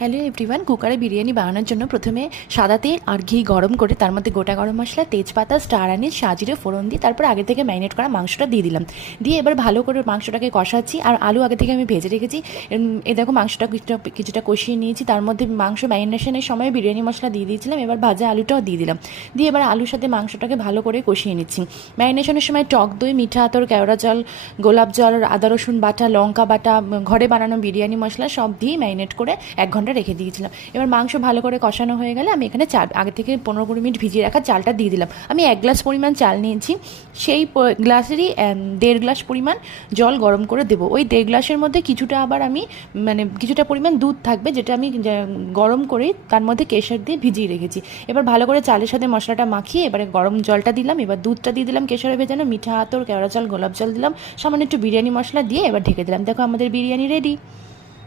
Hello everyone, কুকারে বিরিয়ানি বানানোর জন্য প্রথমে সাদা তেল আর ঘি গরম করে তার মধ্যে গোটা গরম মশলা, তেজপাতা, স্টার আনিস, সাজিরে ফোড়ন দিয়ে তারপর আগে থেকে ম্যারিনেট করা মাংসটা দিয়ে দিলাম। দিয়ে এবার ভালো করে মাংসটাকে কষাচ্ছি। আর আলু আগে থেকে আমি ভেজে রেখেছি। এ দেখো মাংসটা কিছুটা কষিয়ে নিয়েছি। তার মধ্যে মাংস ম্যারিনেশনের সময় বিরিয়ানি মশলা দিয়ে দিয়েছিলাম। এবার ভাজা আলুটাও দিয়ে দিলাম। দিয়ে এবার আলুর সাথে মাংসটাকে ভালো করে কষিয়ে নিচ্ছি। ম্যারিনেশনের সময় টক দই, মিঠা আতর, কেওড়া জল, গোলাপ জল, আদা রসুন বাটা, লঙ্কা বাটা, ঘরে বানানো বিরিয়ানি মশলা সব দিয়ে ম্যারিনেট করে 1 ঘন্টা রেখে দিয়েছিলাম। এবার মাংস ভালো করে কষানো হয়ে গেলে আমি এখানে চাল আগে থেকে 15-20 মিনিট ভিজিয়ে রাখা চালটা দিয়ে দিলাম। আমি 1 গ্লাস পরিমাণ চাল নিয়েছি। সেই গ্লাসেরই 1.5 গ্লাস পরিমাণ জল গরম করে দেবো। ওই 1.5 গ্লাসের মধ্যে কিছুটা আবার আমি কিছুটা পরিমাণ দুধ থাকবে, যেটা আমি গরম করে তার মধ্যে কেশর দিয়ে ভিজিয়ে রেখেছি। এবার ভালো করে চালের সাথে মশলাটা মাখিয়ে এবারে গরম জলটা দিলাম। এবার দুধটা দিয়ে দিলাম, কেশরে ভেজানো, মিঠা আতর, কেওড়া জল, গোলাপ জল দিলাম, সামান্য একটু বিরিয়ানি মশলা দিয়ে এবার ঢেকে দিলাম। দেখো আমাদের বিরিয়ানি রেডি।